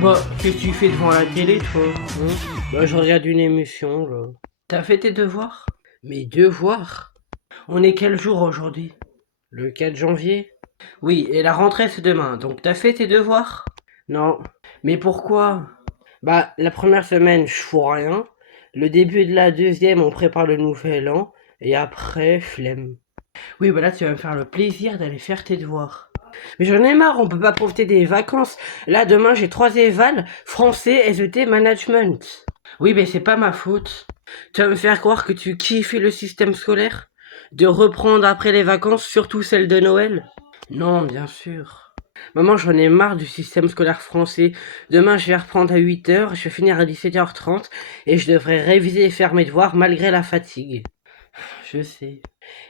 Bah, qu'est-ce que tu fais devant la télé, toi hein? Bah, je regarde une émission, là. T'as fait tes devoirs? Mes devoirs? On est quel jour aujourd'hui? Le 4 janvier? Oui, et la rentrée c'est demain, donc t'as fait tes devoirs? Non. Mais pourquoi? Bah, la première semaine, je fous rien. Le début de la deuxième, on prépare le nouvel an. Et après, flemme. Oui, bah là, tu vas me faire le plaisir d'aller faire tes devoirs. Mais j'en ai marre, on peut pas profiter des vacances. Là, demain, j'ai 3 évals, français, SVT, management. Oui, mais c'est pas ma faute. Tu vas me faire croire que tu kiffes le système scolaire? De reprendre après les vacances, surtout celle de Noël? Non, bien sûr. Maman, j'en ai marre du système scolaire français. Demain, je vais reprendre à 8h, je vais finir à 17h30 et je devrais réviser et faire mes devoirs malgré la fatigue. Je sais.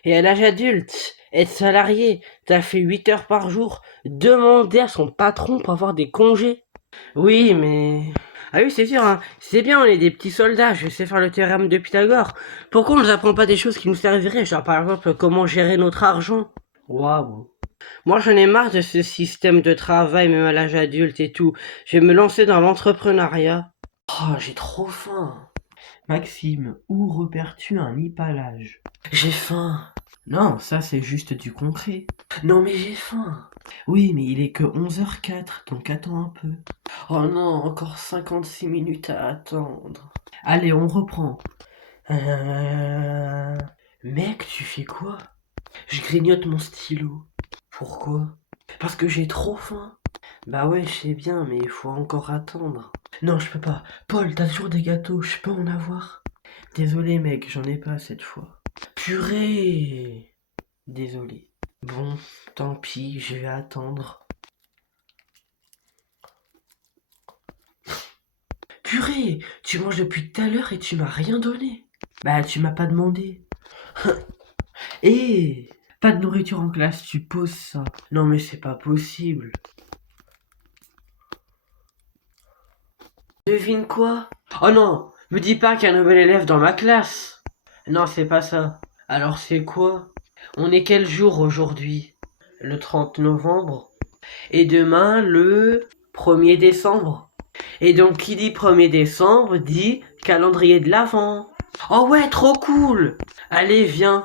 Et à l'âge adulte, être salarié, t'as fait 8 heures par jour, demander à son patron pour avoir des congés. Oui, mais... Ah oui, c'est sûr, hein. C'est bien, on est des petits soldats, je sais faire le théorème de Pythagore. Pourquoi on nous apprend pas des choses qui nous serviraient, genre par exemple comment gérer notre argent? Waouh. Moi, j'en ai marre de ce système de travail, même à l'âge adulte et tout. Je vais me lancer dans l'entrepreneuriat. Oh, j'ai trop faim. Maxime, où repères-tu un hypalage? J'ai faim. Non, ça c'est juste du concret. Non mais j'ai faim. Oui, mais il est que 11h04, donc attends un peu. Oh non, encore 56 minutes à attendre. Allez, on reprend. Euh... Mec, tu fais quoi? Je grignote mon stylo. Pourquoi? Parce que j'ai trop faim. Bah ouais, je sais bien, mais il faut encore attendre. Non, je peux pas. Paul, t'as toujours des gâteaux, je peux en avoir? Désolé mec, j'en ai pas cette fois. Purée! Désolé. Bon, tant pis, je vais attendre. Purée! Tu manges depuis tout à l'heure et tu m'as rien donné. Bah, tu m'as pas demandé. Eh! Pas de nourriture en classe, tu poses ça. Non mais c'est pas possible. Devine quoi? Oh non! Me dis pas qu'il y a un nouvel élève dans ma classe! Non, c'est pas ça. Alors c'est quoi? On est quel jour aujourd'hui? Le 30 novembre? Et demain, le 1er décembre. Et donc, qui dit 1er décembre dit calendrier de l'Avent. Oh ouais, trop cool! Allez, viens.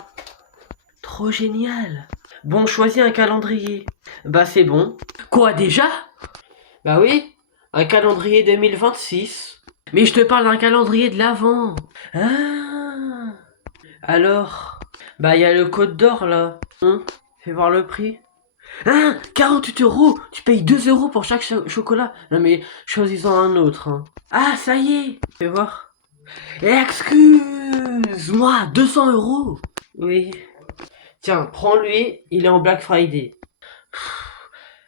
Trop génial. Bon, choisis un calendrier. Bah, c'est bon. Quoi, déjà? Bah oui, un calendrier 2026. Mais je te parle d'un calendrier de l'Avent. Ah. Alors? Bah, il y a le code d'or, là. Fais voir le prix. Hein? 48 euros. Tu payes 2 euros pour chaque chocolat. Non mais choisis-en un autre. Hein. Ah, ça y est. Fais voir. Excuse-moi, 200 euros. Oui. Tiens, prends-lui. Il est en Black Friday.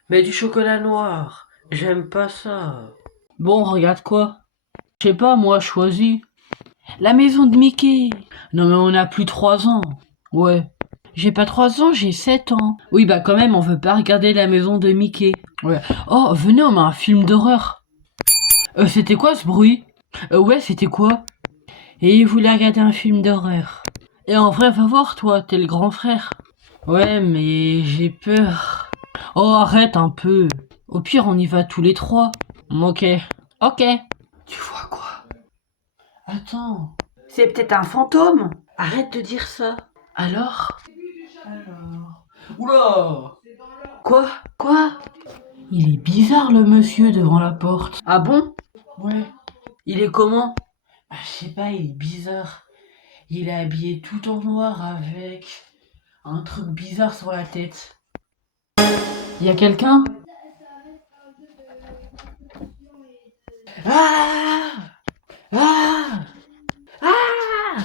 Mais du chocolat noir. J'aime pas ça. Bon, regarde quoi. Je sais pas, moi, choisis. La maison de Mickey. Non mais on a plus 3 ans. Ouais. J'ai pas 3 ans, j'ai 7 ans. Oui, bah quand même, on veut pas regarder la maison de Mickey. Ouais. Oh, venez, on met un film d'horreur. C'était quoi ce bruit? Ouais, c'était quoi? Et il voulait regarder un film d'horreur. Et en vrai, va voir, toi, t'es le grand frère. Ouais, mais j'ai peur. Oh, arrête un peu. Au pire, on y va tous les trois. Ok. Ok. Tu vois quoi? Attends. C'est peut-être un fantôme? Arrête de dire ça. Alors? Oula! Quoi? Quoi? Il est bizarre le monsieur devant la porte. Ah bon? Ouais. Il est comment? Ah, je sais pas, il est bizarre. Il est habillé tout en noir avec un truc bizarre sur la tête. Y a quelqu'un? Ah! Ah! Ah!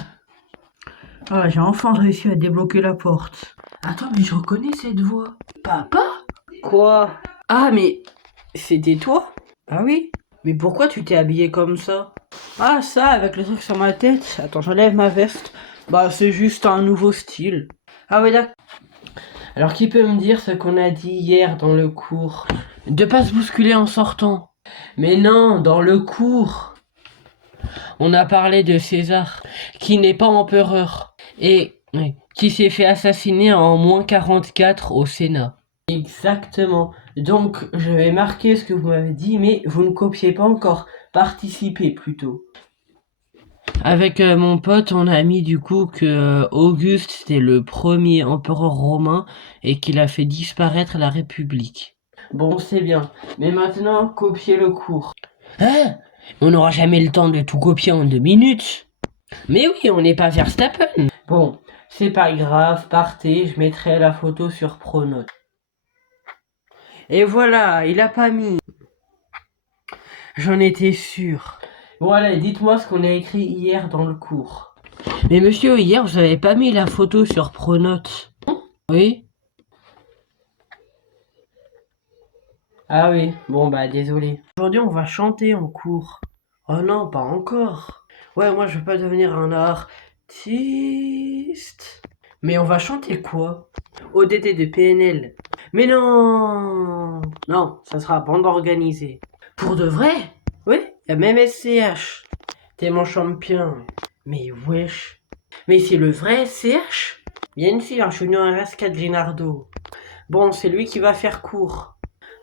Ah, j'ai enfin réussi à débloquer la porte. Attends, mais je reconnais cette voix. Papa? Quoi? Ah, mais c'était toi? Ah oui? Mais pourquoi tu t'es habillé comme ça? Ah, ça, avec le truc sur ma tête. Attends, j'enlève ma veste. Bah, c'est juste un nouveau style. Ah ouais, d'accord. Alors, qui peut me dire ce qu'on a dit hier dans le cours? De pas se bousculer en sortant. Mais non, dans le cours. On a parlé de César, qui n'est pas empereur. Et oui, qui s'est fait assassiner en -44 au Sénat. Exactement. Donc, je vais marquer ce que vous m'avez dit, mais vous ne copiez pas encore. Participez plutôt. Avec mon pote, on a mis du coup que Auguste c'était le premier empereur romain et qu'il a fait disparaître la République. Bon, c'est bien. Mais maintenant, copiez le cours. Hein? On n'aura jamais le temps de tout copier en 2 minutes. Mais oui, on n'est pas Verstappen. Bon, c'est pas grave, partez, je mettrai la photo sur Pronote. Et voilà, il a pas mis. J'en étais sûr. Bon allez, dites-moi ce qu'on a écrit hier dans le cours. Mais monsieur, hier vous avez pas mis la photo sur Pronote. Oui? Ah oui, bon bah désolé. Aujourd'hui on va chanter en cours. Oh non, pas encore. Ouais, moi je veux pas devenir un artiste. Mais on va chanter quoi? ODD de PNL. Mais non! Non, ça sera bande organisée. Pour de vrai? Oui, y a même SCH. T'es mon champion. Mais wesh. Mais c'est le vrai SCH? Bien sûr, je suis né en RS4 Gennardo. Bon, c'est lui qui va faire cours.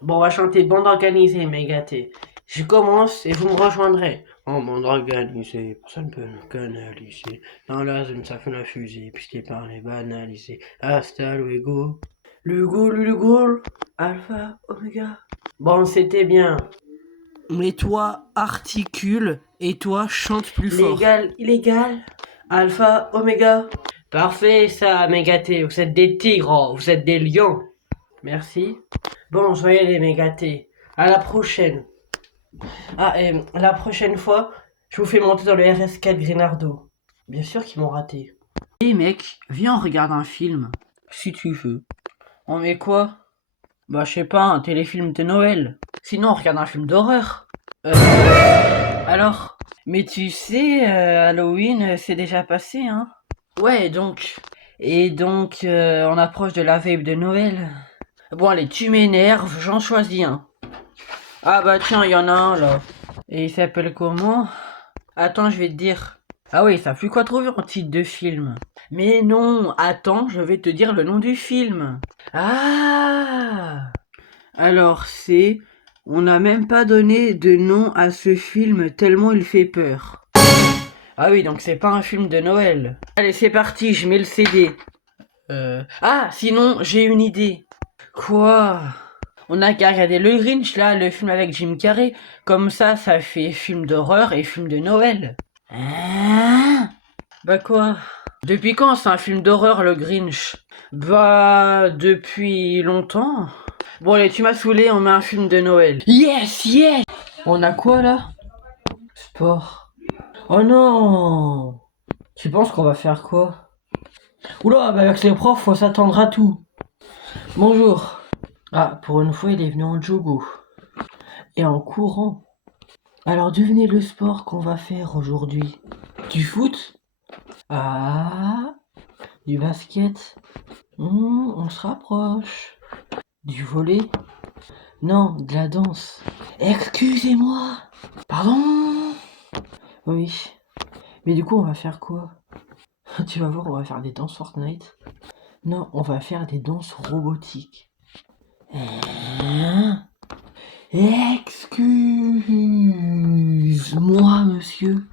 Bon, on va chanter bande organisée, mes gâtés. Je commence et vous me rejoindrez. En bande organisée, personne ne peut nous canaliser. Dans la zone, ça fait la fusée, puisqu'il parle banalisé. Hasta luego. Lugo, alpha, oméga. Bon, c'était bien. Mais toi, articule, et toi, chante plus fort. Légal, illégal, alpha, oméga. Parfait, ça, mes gâtés. Vous êtes des tigres, oh, vous êtes des lions. Merci. Bon, je vais y aller, mes gâtés. À la prochaine. Ah, et la prochaine fois, je vous fais monter dans le RS4 Grenardo. Bien sûr qu'ils m'ont raté. Hé mec, viens on regarde un film. Si tu veux. On met quoi? Bah je sais pas, un téléfilm de Noël. Sinon on regarde un film d'horreur. Alors? Mais tu sais, Halloween c'est déjà passé, hein? Ouais, donc. Et donc on approche de la veille de Noël. Bon allez, tu m'énerves, j'en choisis un. Ah bah tiens, il y en a un là. Et il s'appelle comment? Attends, je vais te dire. Ah oui, ça fait quoi trouver en titre de film? Mais non, attends, je vais te dire le nom du film. Ah! Alors c'est... On n'a même pas donné de nom à ce film tellement il fait peur. Ah oui, donc c'est pas un film de Noël. Allez, c'est parti, je mets le CD. Ah, sinon, j'ai une idée. Quoi? On a qu'à regarder le Grinch, là, le film avec Jim Carrey. Comme ça fait film d'horreur et film de Noël. Hein? Bah quoi? Depuis quand c'est un film d'horreur, le Grinch? Bah, depuis longtemps. Bon allez, tu m'as saoulé, on met un film de Noël. Yes, yes! On a quoi, là? Sport. Oh non! Tu penses qu'on va faire quoi? Oula, bah avec les profs, faut s'attendre à tout. Bonjour. Ah, pour une fois, il est venu en jogo. Et en courant. Alors, devinez le sport qu'on va faire aujourd'hui. Du foot? Ah, du basket? On se rapproche. Du volley? Non, de la danse. Excusez-moi. Pardon? Oui. Mais du coup, on va faire quoi? Tu vas voir, on va faire des danses Fortnite. Non, on va faire des danses robotiques. Hein? Excuse-moi, monsieur.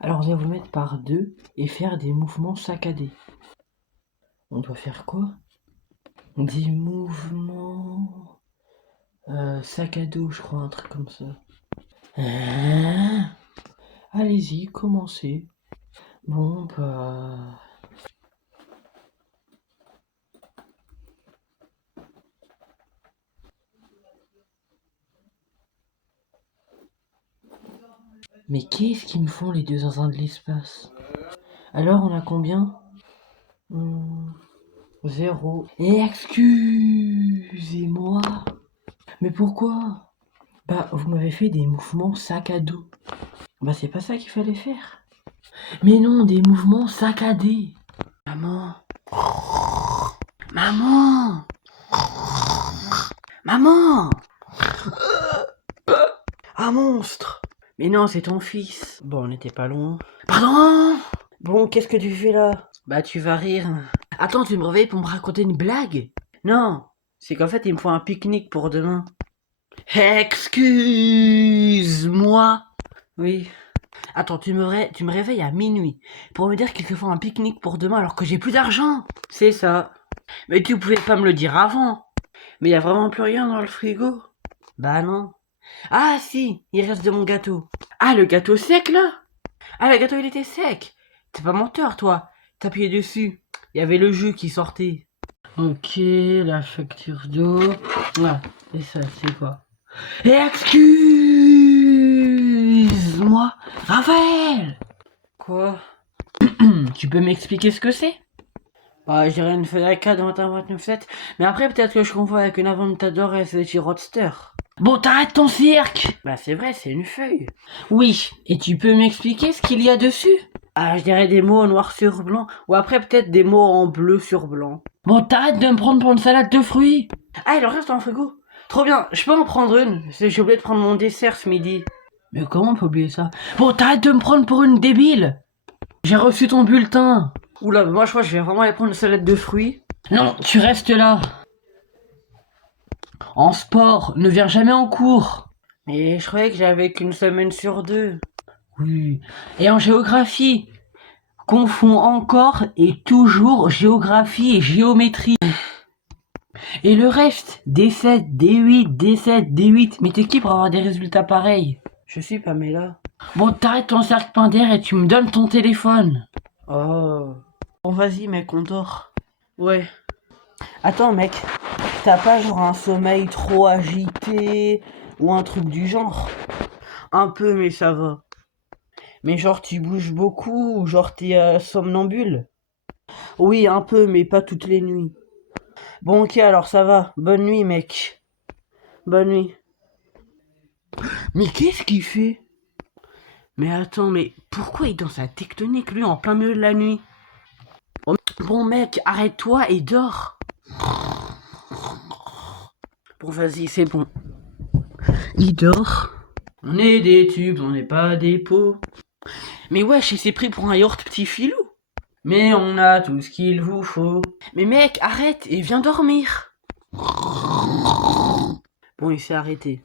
Alors, on va vous mettre par deux et faire des mouvements saccadés. On doit faire quoi? Des mouvements... sac à dos, je crois, un truc comme ça. Hein? Allez-y, commencez. Bon, bah... Mais qu'est-ce qu'ils me font les deux zinzins de l'espace? Alors, on a combien? 0. Excusez-moi. Mais pourquoi? Bah, vous m'avez fait des mouvements sac à dos. Bah, c'est pas ça qu'il fallait faire. Mais non, des mouvements saccadés. Maman. Maman. Maman. Un monstre. Mais non, c'est ton fils. Bon, on n'était pas loin. Pardon? Bon, qu'est-ce que tu fais là? Bah, tu vas rire. Attends, tu me réveilles pour me raconter une blague? Non. C'est qu'en fait, il me faut un pique-nique pour demain. Excuse-moi. Oui. Attends, tu me réveilles à minuit pour me dire qu'il te faut un pique-nique pour demain alors que j'ai plus d'argent. C'est ça. Mais tu pouvais pas me le dire avant. Mais y a vraiment plus rien dans le frigo. Bah non. Ah si, il reste de mon gâteau. Ah, le gâteau sec là. Ah, le gâteau il était sec. T'es pas menteur toi. T'as appuyé dessus. Il y avait le jus qui sortait. Ok, la facture d'eau. Ah, et ça c'est quoi? Excuse-moi, Raphaël. Quoi? Tu peux m'expliquer ce que c'est? Bah, je dirais une Federica de 21-29-7, mais après peut-être que je confonds avec une Aventador SVT Roadster. Bon, t'arrêtes ton cirque! Bah c'est vrai, c'est une feuille. Oui, et tu peux m'expliquer ce qu'il y a dessus? Ah, je dirais des mots en noir sur blanc, ou après peut-être des mots en bleu sur blanc. Bon, t'arrêtes de me prendre pour une salade de fruits! Ah, il en reste en frigo. Trop bien, je peux en prendre une, j'ai oublié de prendre mon dessert ce midi. Mais comment on peut oublier ça? Bon, t'arrêtes de me prendre pour une débile! J'ai reçu ton bulletin! Oula, moi je crois que je vais vraiment aller prendre une salade de fruits. Non, tu restes là. En sport, ne viens jamais en cours. Mais je croyais que j'avais qu'une semaine sur 2. Oui. Et en géographie, confonds encore et toujours géographie et géométrie. Et le reste, D7, D8, D7, D8. Mais t'es qui pour avoir des résultats pareils? Je suis Pamela. Bon, t'arrêtes ton cercle pindaire et tu me donnes ton téléphone. Oh. Bon, vas-y, mec, on dort. Ouais. Attends, mec, t'as pas genre un sommeil trop agité ou un truc du genre? Un peu, mais ça va. Mais genre, tu bouges beaucoup ou genre t'es somnambule? Oui, un peu, mais pas toutes les nuits. Bon, ok, alors ça va. Bonne nuit, mec. Bonne nuit. Mais qu'est-ce qu'il fait? Mais attends, mais pourquoi il danse à tectonique, lui, en plein milieu de la nuit? Oh, bon, mec, arrête-toi et dors. Bon, vas-y, c'est bon. Il dort. On est des tubes, on n'est pas des pots. Mais wesh, il s'est pris pour un yaourt petit filou. Mais on a tout ce qu'il vous faut. Mais mec, arrête et viens dormir. Bon, il s'est arrêté.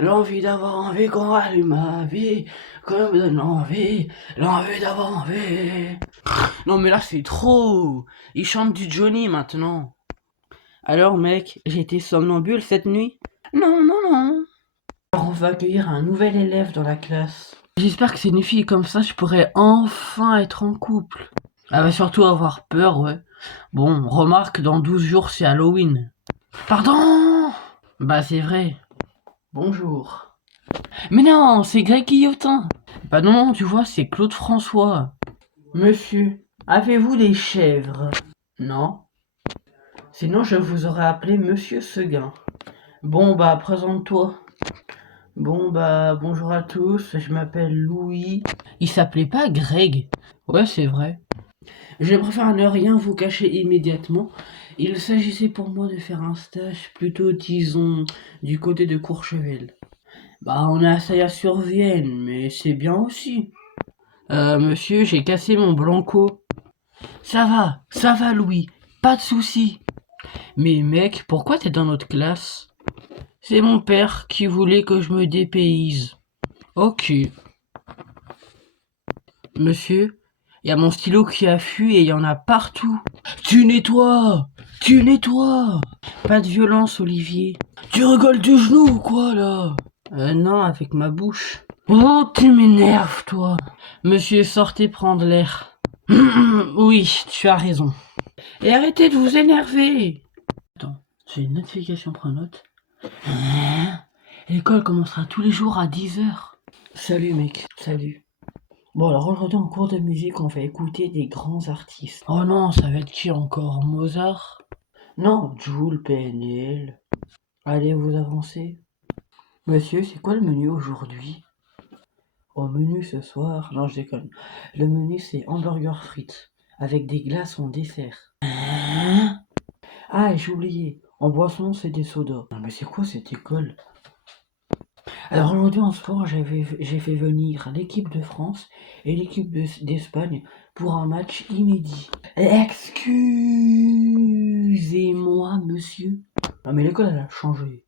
L'envie d'avoir envie qu'on rallume ma vie, qu'on me donne l'envie d'avoir envie. Non mais là c'est trop. Il chante du Johnny maintenant. Alors mec, j'ai été somnambule cette nuit? Non, non, non. Alors on va accueillir un nouvel élève dans la classe. J'espère que c'est une fille comme ça, je pourrais enfin être en couple. Elle va surtout avoir peur, ouais. Bon, remarque, dans 12 jours c'est Halloween. Pardon? Bah c'est vrai. Bonjour. Mais non, c'est Greg Guillotin. Bah non, tu vois, c'est Claude François. Monsieur, avez-vous des chèvres? Non. Sinon je vous aurais appelé Monsieur Seguin. Bon bah, présente-toi. Bon bah, bonjour à tous, je m'appelle Louis. Il s'appelait pas Greg? Ouais, c'est vrai. Je préfère ne rien vous cacher immédiatement. Il s'agissait pour moi de faire un stage plutôt, disons, du côté de Courchevel. Bah, on a essayé à Survienne, mais c'est bien aussi. Monsieur, j'ai cassé mon Blanco. Ça va, Louis, pas de soucis. Mais mec, pourquoi t'es dans notre classe? C'est mon père qui voulait que je me dépayse. Ok. Monsieur, il y a mon stylo qui a fui et il y en a partout. Tu nettoies! Tu nettoies! Pas de violence, Olivier. Tu rigoles du genou ou quoi, là? Non, avec ma bouche. Oh, tu m'énerves, toi. Monsieur, sortez prendre l'air. Oui, tu as raison. Et arrêtez de vous énerver. Attends, j'ai une notification pour note. L'école commencera tous les jours à 10h. Salut, mec. Salut. Bon, alors aujourd'hui en cours de musique, on va écouter des grands artistes. Oh non, ça va être qui encore? Mozart? Non, Jules, PNL. Allez, vous avancez. Monsieur, c'est quoi le menu aujourd'hui? Au menu ce soir... Non, je déconne. Le menu, c'est hamburger frites, avec des glaces en dessert. Hein? Ah, et j'ai oublié. En boisson, c'est des sodas. Non, mais c'est quoi cette école? Alors aujourd'hui en sport, j'ai fait venir l'équipe de France et l'équipe d'Espagne pour un match inédit. Excusez-moi. moi, monsieur. Non mais l'école elle a changé.